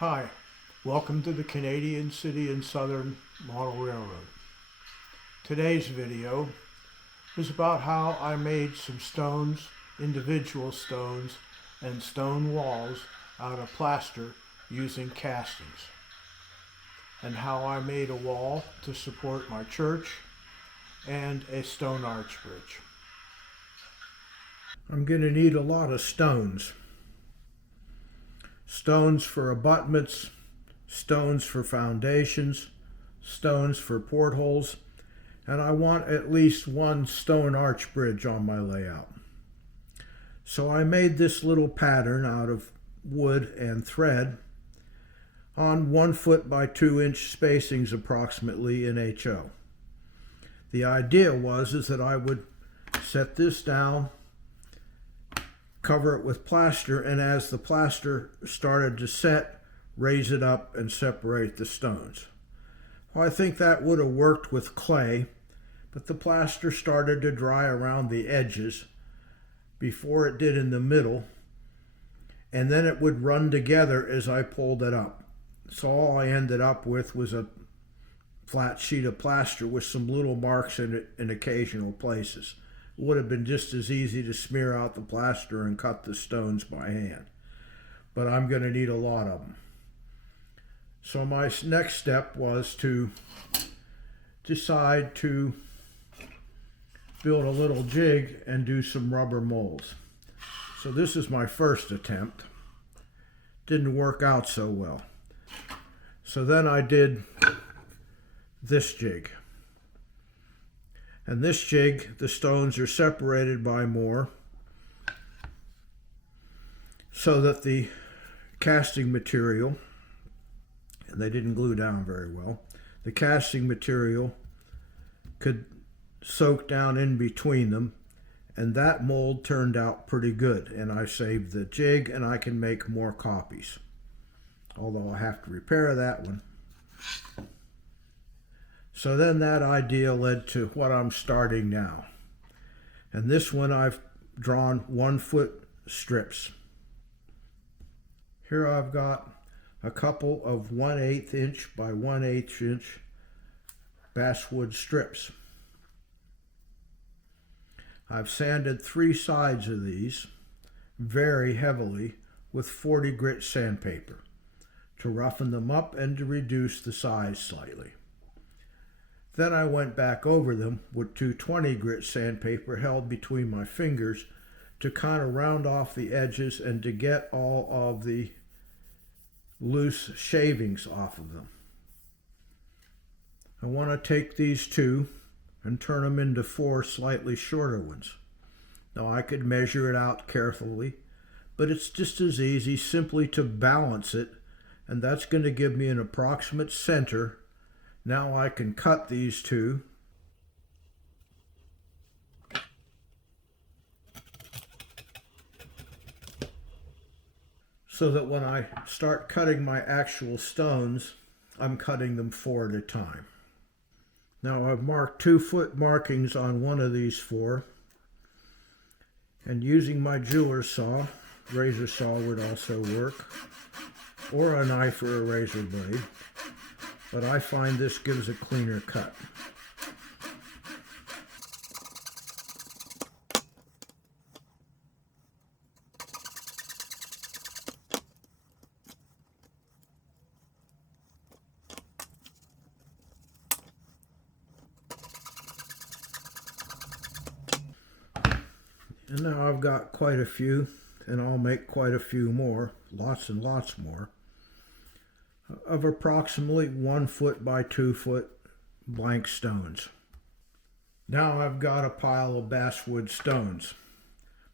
Hi, welcome to the Canadian City and Southern Model Railroad. Today's video is about how I made some stones, individual stones, and stone walls out of plaster using castings, and how I made a wall to support my church and a stone arch bridge. I'm going to need a lot of stones. Stones for abutments, stones for foundations, stones for portholes, and I want at least one stone arch bridge on my layout. So I made this little pattern out of wood and thread on 1 foot by 2 inch spacings approximately in HO. The idea is that I would set this down, cover it with plaster, and as the plaster started to set, raise it up and separate the stones. Well, I think that would have worked with clay, but the plaster started to dry around the edges before it did in the middle, and then it would run together as I pulled it up. So all I ended up with was a flat sheet of plaster with some little marks in it in occasional places. It would have been just as easy to smear out the plaster and cut the stones by hand. But I'm going to need a lot of them. So my next step was to decide to build a little jig and do some rubber molds. So this is my first attempt. Didn't work out so well. So then I did this jig. And this jig, the stones are separated by more so that the casting material, and they didn't glue down very well, the casting material could soak down in between them, and that mold turned out pretty good, and I saved the jig and I can make more copies, although I have to repair that one. So then that idea led to what I'm starting now. And this one I've drawn 1 foot strips. Here I've got a couple of 1/8 inch by 1/8 inch basswood strips. I've sanded 3 sides of these very heavily with 40 grit sandpaper to roughen them up and to reduce the size slightly. Then I went back over them with 220 grit sandpaper held between my fingers to kind of round off the edges and to get all of the loose shavings off of them. I want to take these 2 and turn them into 4 slightly shorter ones. Now I could measure it out carefully, but it's just as easy simply to balance it, and that's going to give me an approximate center. Now I can cut these 2. So that when I start cutting my actual stones, I'm cutting them 4 at a time. Now I've marked 2 foot markings on one of these 4. And using my jeweler's saw, razor saw would also work, or a knife or a razor blade. But I find this gives a cleaner cut. And now I've got quite a few, and I'll make quite a few more, lots and lots more, of approximately 1 foot by 2 foot blank stones. Now I've got a pile of basswood stones,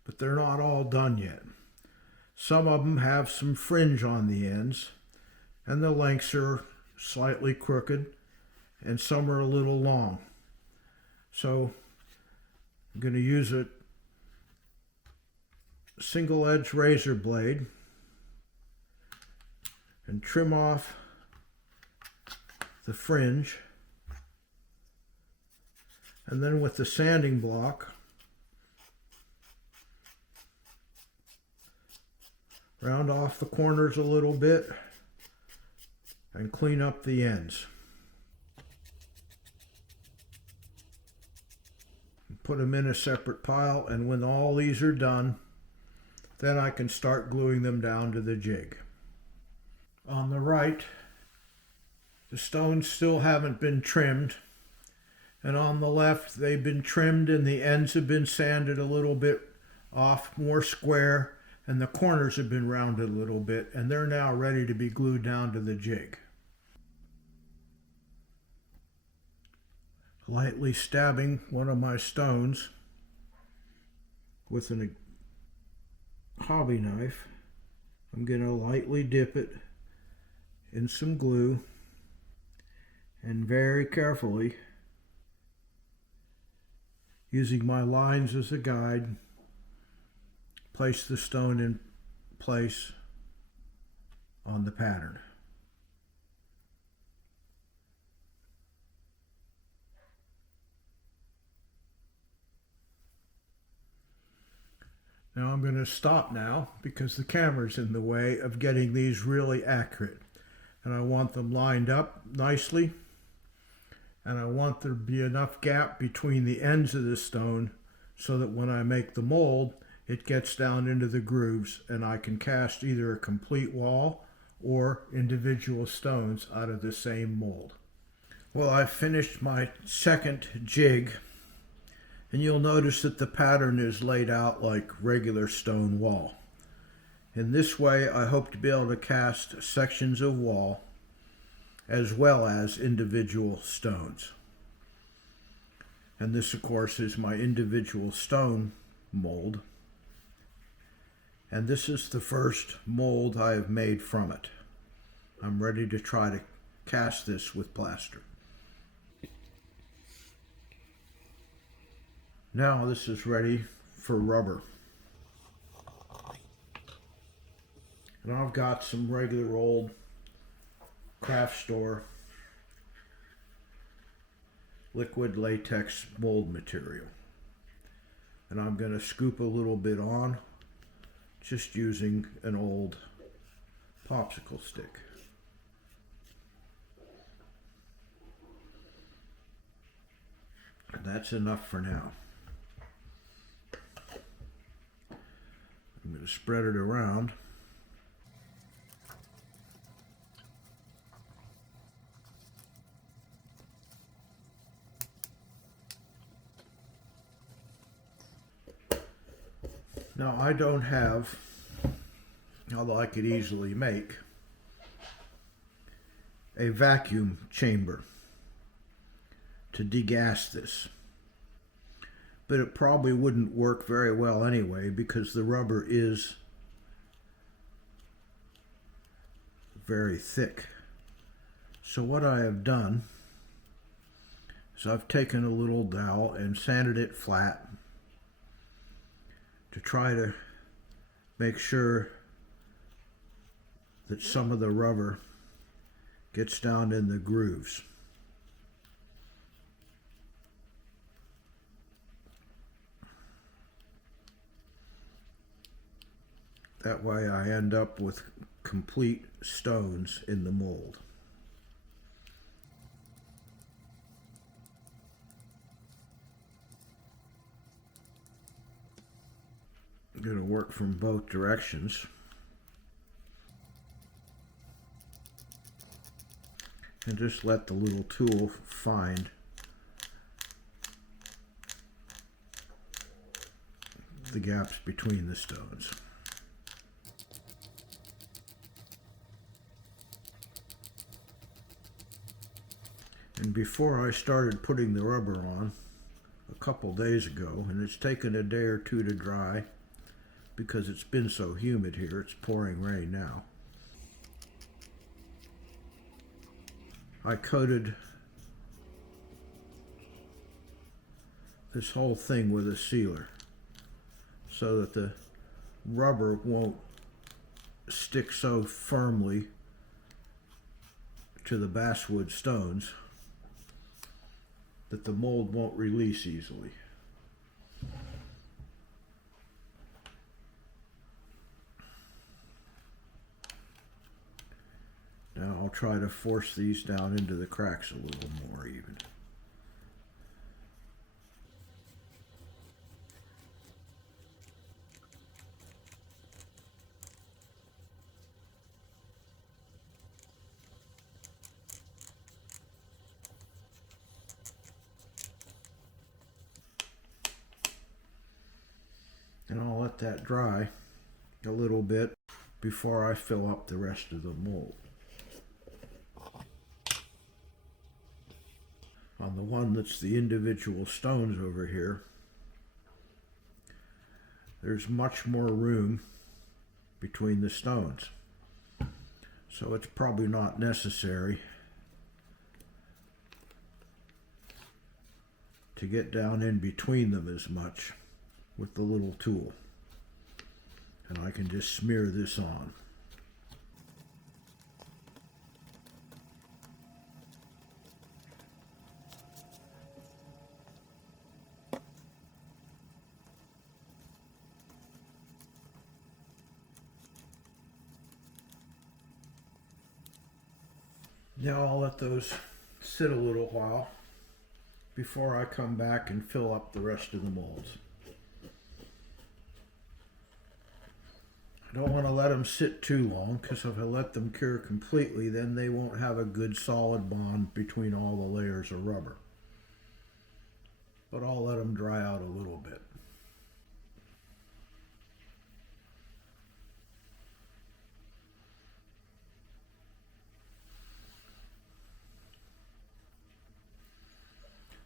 but they're not all done yet. Some of them have some fringe on the ends, and the lengths are slightly crooked, and some are a little long. So I'm going to use a single edge razor blade and trim off the fringe, and then with the sanding block round off the corners a little bit, and clean up the ends. Put them in a separate pile, and when all these are done, then I can start gluing them down to the jig. On the right, the stones still haven't been trimmed, and on the left they've been trimmed and the ends have been sanded a little bit off, more square, and the corners have been rounded a little bit, and they're now ready to be glued down to the jig. Lightly stabbing one of my stones with a hobby knife, I'm going to lightly dip it in some glue and very carefully, using my lines as a guide, place the stone in place on the pattern. Now I'm going to stop now because the camera's in the way of getting these really accurate. And I want them lined up nicely. And I want there to be enough gap between the ends of the stone so that when I make the mold, it gets down into the grooves and I can cast either a complete wall or individual stones out of the same mold. Well, I've finished my second jig. And you'll notice that the pattern is laid out like regular stone wall. In this way, I hope to be able to cast sections of wall as well as individual stones. And this, of course, is my individual stone mold. And this is the first mold I have made from it. I'm ready to try to cast this with plaster. Now this is ready for rubber. And I've got some regular old craft store liquid latex mold material. And I'm going to scoop a little bit on just using an old popsicle stick. And that's enough for now. I'm going to spread it around. Now I don't have, although I could easily make, a vacuum chamber to degas this. But it probably wouldn't work very well anyway because the rubber is very thick. So what I have done is I've taken a little dowel and sanded it flat to try to make sure that some of the rubber gets down in the grooves. That way I end up with complete stones in the mold. I'm going to work from both directions. And just let the little tool find the gaps between the stones. And before I started putting the rubber on a couple days ago, and it's taken a day or two to dry because it's been so humid here, it's pouring rain now. I coated this whole thing with a sealer so that the rubber won't stick so firmly to the basswood stones that the mold won't release easily. Now I'll try to force these down into the cracks a little more even. And I'll let that dry a little bit before I fill up the rest of the mold. On the one that's the individual stones over here, there's much more room between the stones. So it's probably not necessary to get down in between them as much with the little tool. And I can just smear this on. Now I'll let those sit a little while before I come back and fill up the rest of the molds. I don't want to let them sit too long, because if I let them cure completely, then they won't have a good solid bond between all the layers of rubber. But I'll let them dry out a little bit.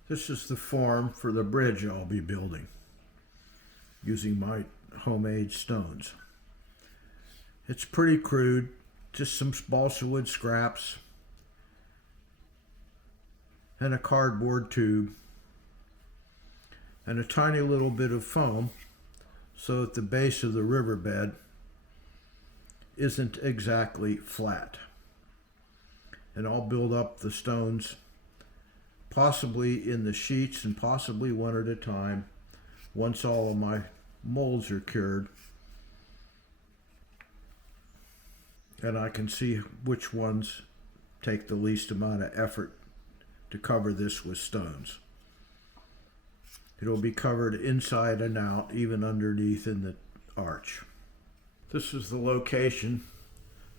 This is the form for the bridge I'll be building using my homemade stones. It's pretty crude, just some balsa wood scraps and a cardboard tube and a tiny little bit of foam so that the base of the riverbed isn't exactly flat. And I'll build up the stones possibly in the sheets and possibly one at a time once all of my molds are cured. And I can see which ones take the least amount of effort to cover this with stones. It'll be covered inside and out, even underneath in the arch. This is the location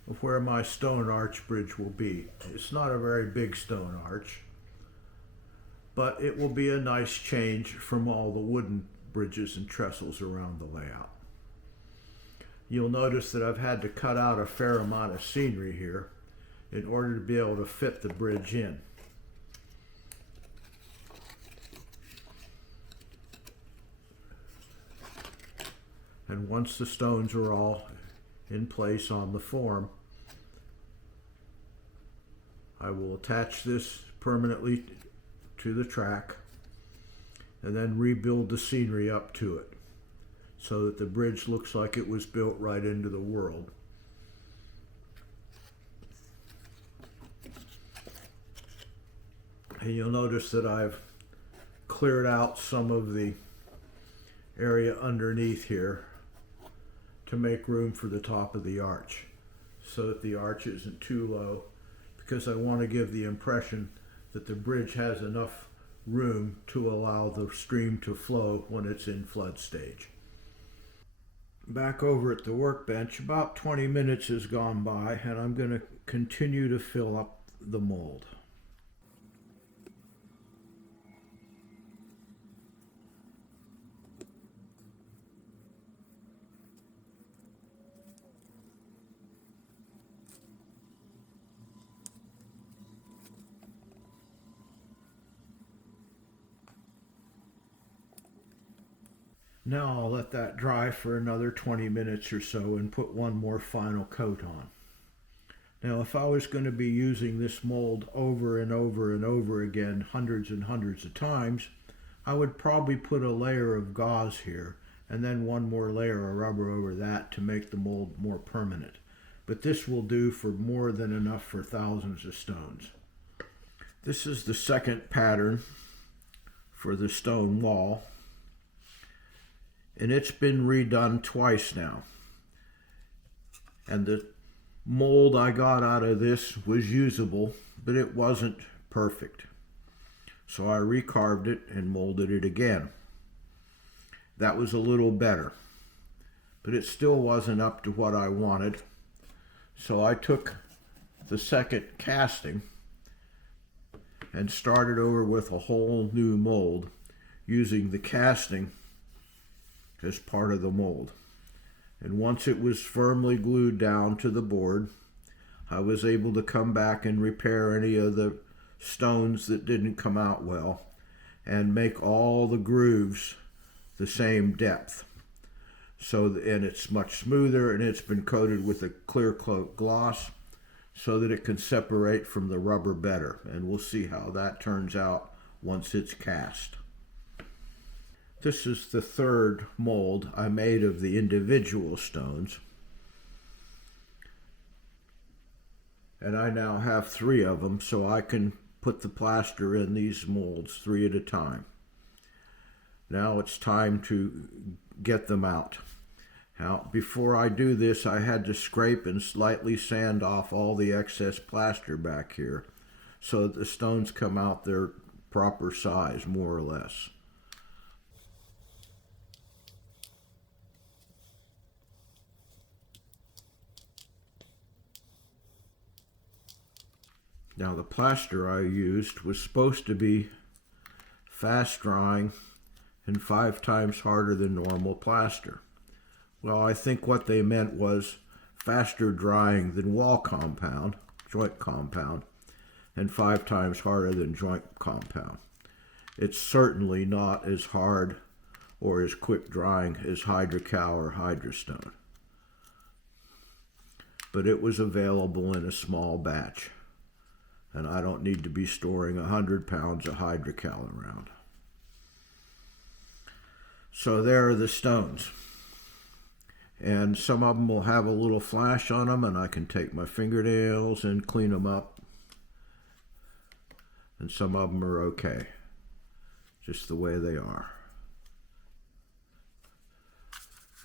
of where my stone arch bridge will be. It's not a very big stone arch, but it will be a nice change from all the wooden bridges and trestles around the layout. You'll notice that I've had to cut out a fair amount of scenery here in order to be able to fit the bridge in. And once the stones are all in place on the form, I will attach this permanently to the track and then rebuild the scenery up to it, so that the bridge looks like it was built right into the world. And you'll notice that I've cleared out some of the area underneath here to make room for the top of the arch, so that the arch isn't too low, because I want to give the impression that the bridge has enough room to allow the stream to flow when it's in flood stage. Back over at the workbench, about 20 minutes has gone by, and I'm going to continue to fill up the mold. Now I'll let that dry for another 20 minutes or so and put one more final coat on. Now, if I was going to be using this mold over and over and over again hundreds and hundreds of times, I would probably put a layer of gauze here and then one more layer of rubber over that to make the mold more permanent. But this will do for more than enough for thousands of stones. This is the second pattern for the stone wall, and it's been redone twice now. And the mold I got out of this was usable, but it wasn't perfect. So I recarved it and molded it again. That was a little better, but it still wasn't up to what I wanted. So I took the second casting and started over with a whole new mold using the casting as part of the mold. And once it was firmly glued down to the board, I was able to come back and repair any of the stones that didn't come out well and make all the grooves the same depth. And it's much smoother, and it's been coated with a clear coat gloss so that it can separate from the rubber better. And we'll see how that turns out once it's cast. This is the third mold I made of the individual stones. And I now have 3 of them, so I can put the plaster in these molds 3 at a time. Now it's time to get them out. Now, before I do this, I had to scrape and slightly sand off all the excess plaster back here so that the stones come out their proper size, more or less. Now, the plaster I used was supposed to be fast drying and 5 times harder than normal plaster. Well, I think what they meant was faster drying than wall compound, joint compound, and 5 times harder than joint compound. It's certainly not as hard or as quick drying as Hydrocal or Hydrostone, but it was available in a small batch, and I don't need to be storing 100 pounds of Hydrocal around. So there are the stones. And some of them will have a little flash on them, and I can take my fingernails and clean them up. And some of them are okay, just the way they are.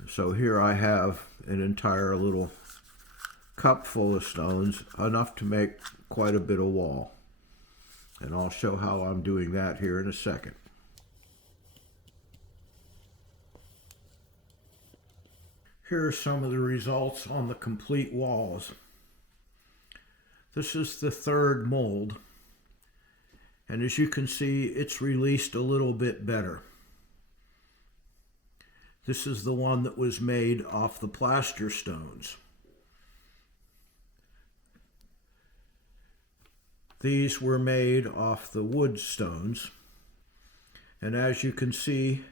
So here I have an entire little cup full of stones, enough to make quite a bit of wall. And I'll show how I'm doing that here in a second. Here are some of the results on the complete walls. This is the third mold, and as you can see, it's released a little bit better. This is the one that was made off the plaster stones. These were made off the wood stones, and as you can see,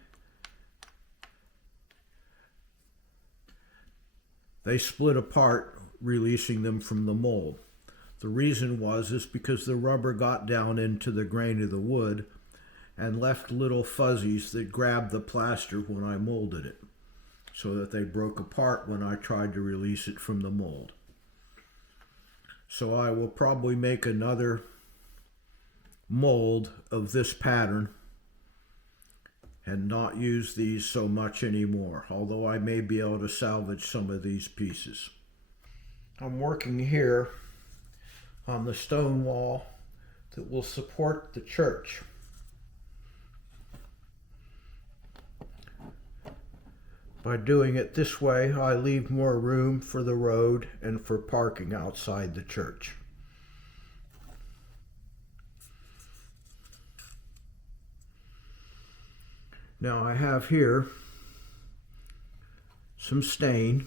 they split apart, releasing them from the mold. The reason is because the rubber got down into the grain of the wood and left little fuzzies that grabbed the plaster when I molded it, so that they broke apart when I tried to release it from the mold. So I will probably make another mold of this pattern and not use these so much anymore, although I may be able to salvage some of these pieces. I'm working here on the stone wall that will support the church. By doing it this way, I leave more room for the road and for parking outside the church. Now I have here some stain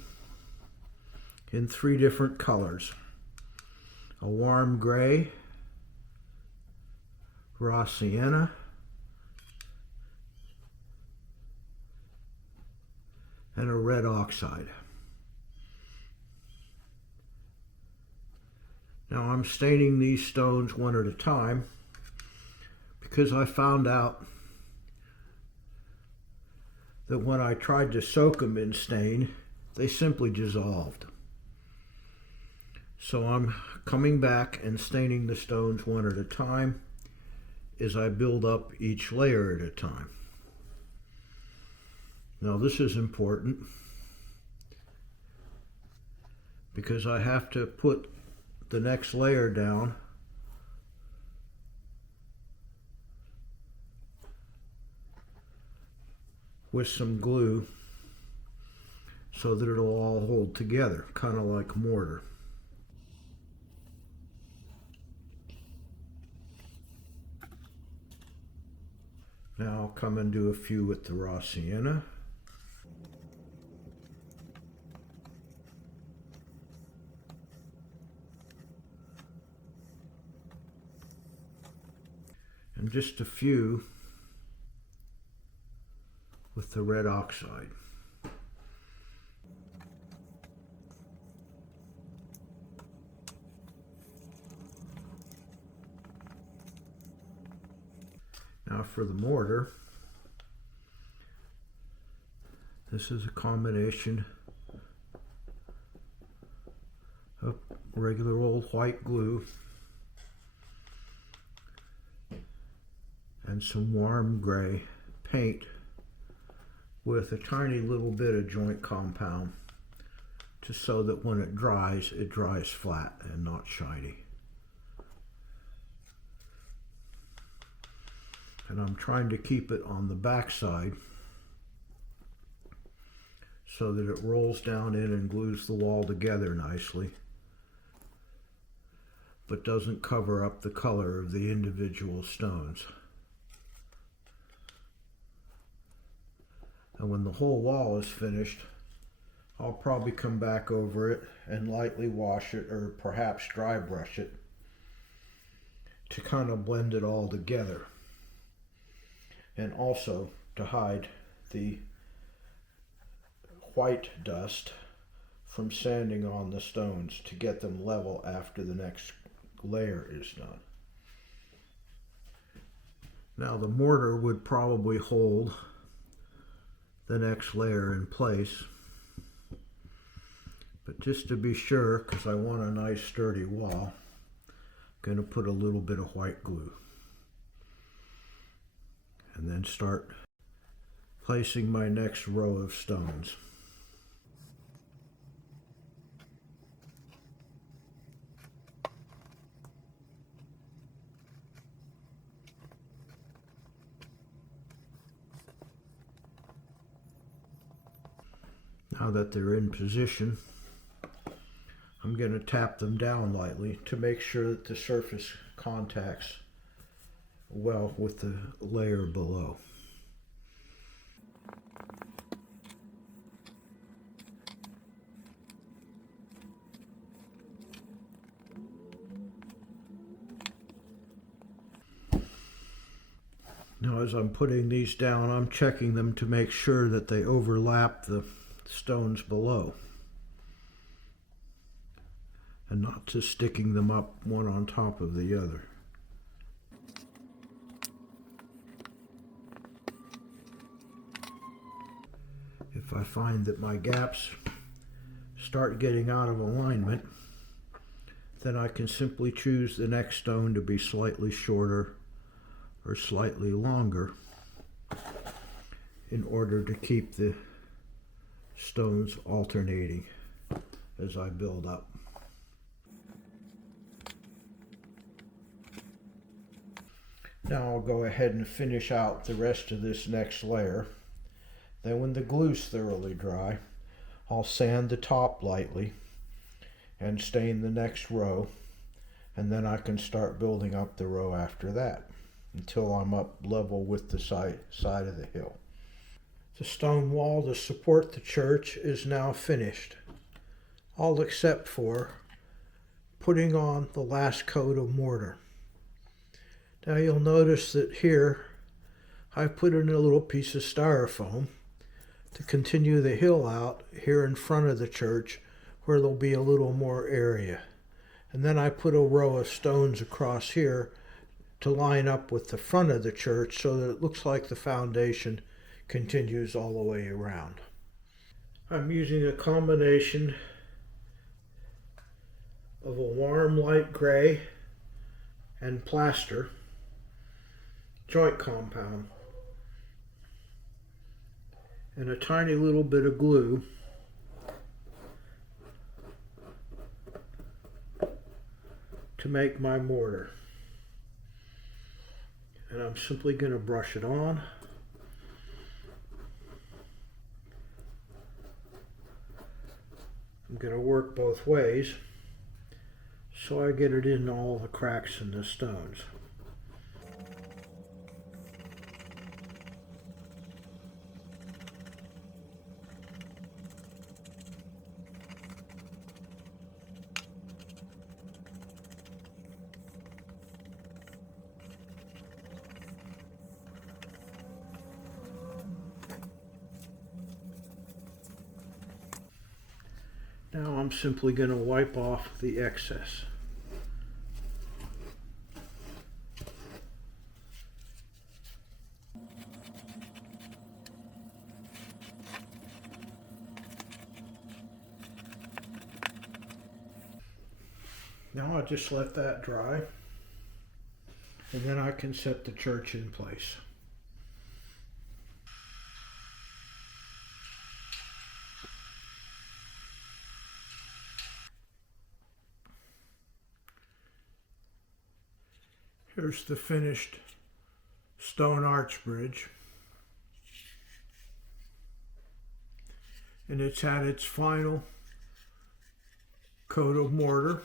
in 3 different colors: a warm gray, raw sienna, and a red oxide. Now I'm staining these stones one at a time because I found out that when I tried to soak them in stain, they simply dissolved. So I'm coming back and staining the stones one at a time as I build up each layer at a time. Now this is important because I have to put the next layer down with some glue so that it'll all hold together, kind of like mortar. Now I'll come and do a few with the raw sienna. And just a few with the red oxide. Now for the mortar, this is a combination of regular old white glue and some warm gray paint with a tiny little bit of joint compound, just so that when it dries flat and not shiny. And I'm trying to keep it on the back side so that it rolls down in and glues the wall together nicely, but doesn't cover up the color of the individual stones. And when the whole wall is finished, I'll probably come back over it and lightly wash it, or perhaps dry brush it, to kind of blend it all together, and also to hide the white dust from sanding on the stones to get them level after the next layer is done. Now the mortar would probably hold the next layer in place, but just to be sure, because I want a nice sturdy wall, I'm going to put a little bit of white glue and then start placing my next row of stones. Now that they're in position, I'm going to tap them down lightly to make sure that the surface contacts well with the layer below. Now as I'm putting these down, I'm checking them to make sure that they overlap the stones below, and not just sticking them up one on top of the other. If I find that my gaps start getting out of alignment, then I can simply choose the next stone to be slightly shorter or slightly longer in order to keep the stones alternating as I build up. Now I'll go ahead and finish out the rest of this next layer. Then when the glue's thoroughly dry, I'll sand the top lightly and stain the next row, and then I can start building up the row after that until I'm up level with the side of the hill. The stone wall to support the church is now finished, all except for putting on the last coat of mortar. Now you'll notice that here I put in a little piece of styrofoam to continue the hill out here in front of the church, where there'll be a little more area. And then I put a row of stones across here to line up with the front of the church so that it looks like the foundation continues all the way around. I'm using a combination of a warm light gray and plaster joint compound and a tiny little bit of glue to make my mortar. And I'm simply going to brush it on. I'm going to work both ways so I get it in all the cracks in the stones. Now I'm simply going to wipe off the excess. Now I'll just let that dry, and then I can set the church in place. Here's the finished stone arch bridge. And it's had its final coat of mortar.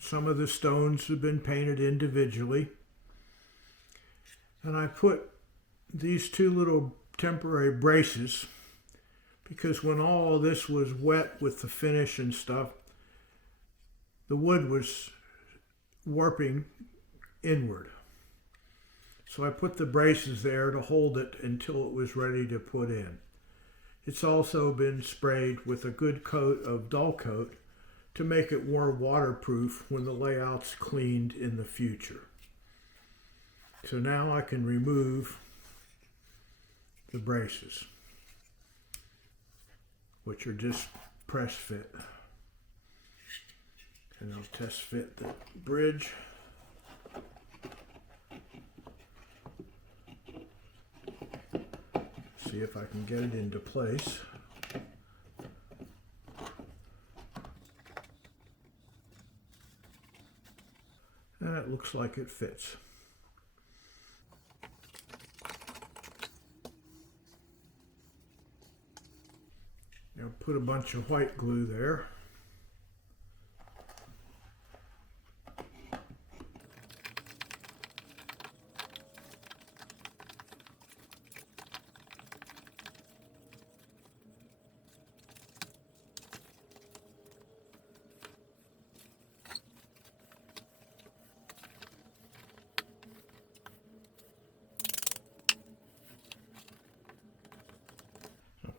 Some of the stones have been painted individually. And I put these two little temporary braces because when all this was wet with the finish and stuff, the wood was warping inward. So I put the braces there to hold it until it was ready to put in. It's also been sprayed with a good coat of dull coat to make it more waterproof when the layout's cleaned in the future. So now I can remove the braces, which are just press fit. And I'll test fit the bridge. See if I can get it into place. And it looks like it fits. Now put a bunch of white glue there.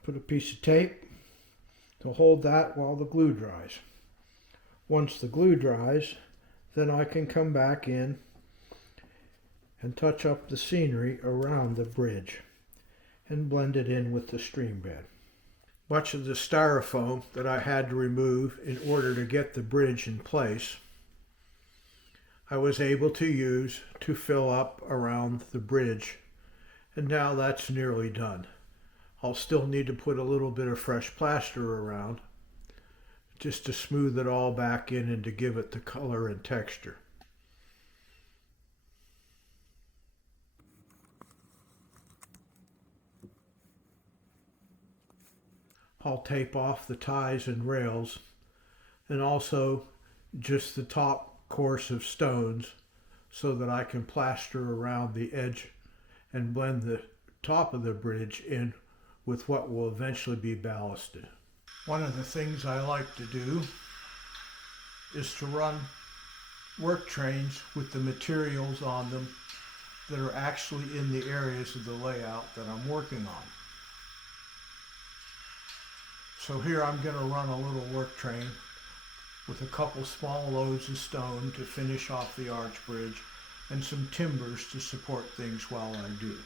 Put a piece of tape to hold that while the glue dries. Once the glue dries, then I can come back in and touch up the scenery around the bridge and blend it in with the stream bed. Much of the styrofoam that I had to remove in order to get the bridge in place, I was able to use to fill up around the bridge, and now that's nearly done. I'll still need to put a little bit of fresh plaster around just to smooth it all back in and to give it the color and texture. I'll tape off the ties and rails and also just the top course of stones so that I can plaster around the edge and blend the top of the bridge in with what will eventually be ballasted. One of the things I like to do is to run work trains with the materials on them that are actually in the areas of the layout that I'm working on. So here I'm going to run a little work train with a couple small loads of stone to finish off the arch bridge and some timbers to support things while I do.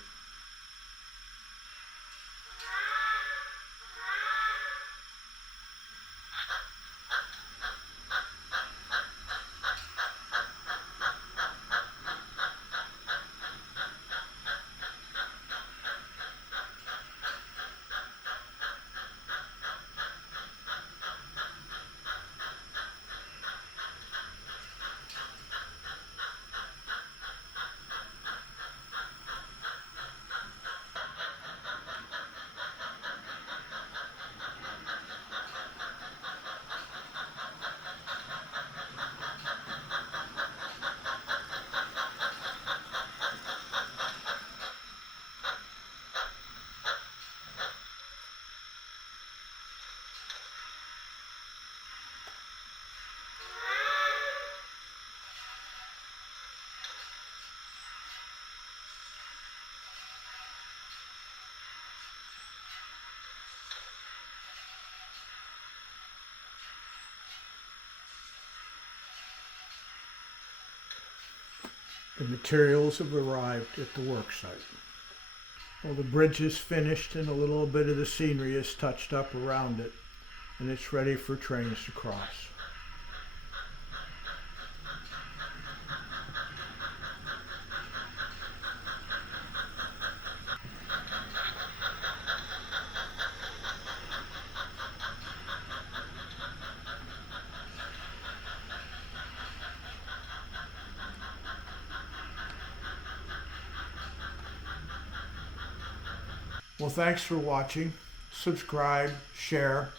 The materials have arrived at the work site. Well, the bridge is finished and a little bit of the scenery is touched up around it, and it's ready for trains to cross. Well, thanks for watching. Subscribe, share,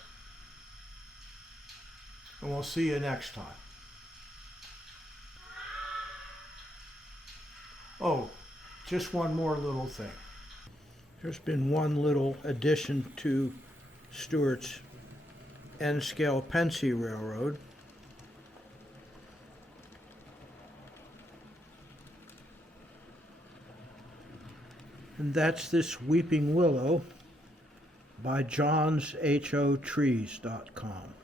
and we'll see you next time. Oh, just one more little thing. There's been one little addition to Stewart's N-scale Pensy Railroad. And that's this Weeping Willow by johnsHOTrees.com.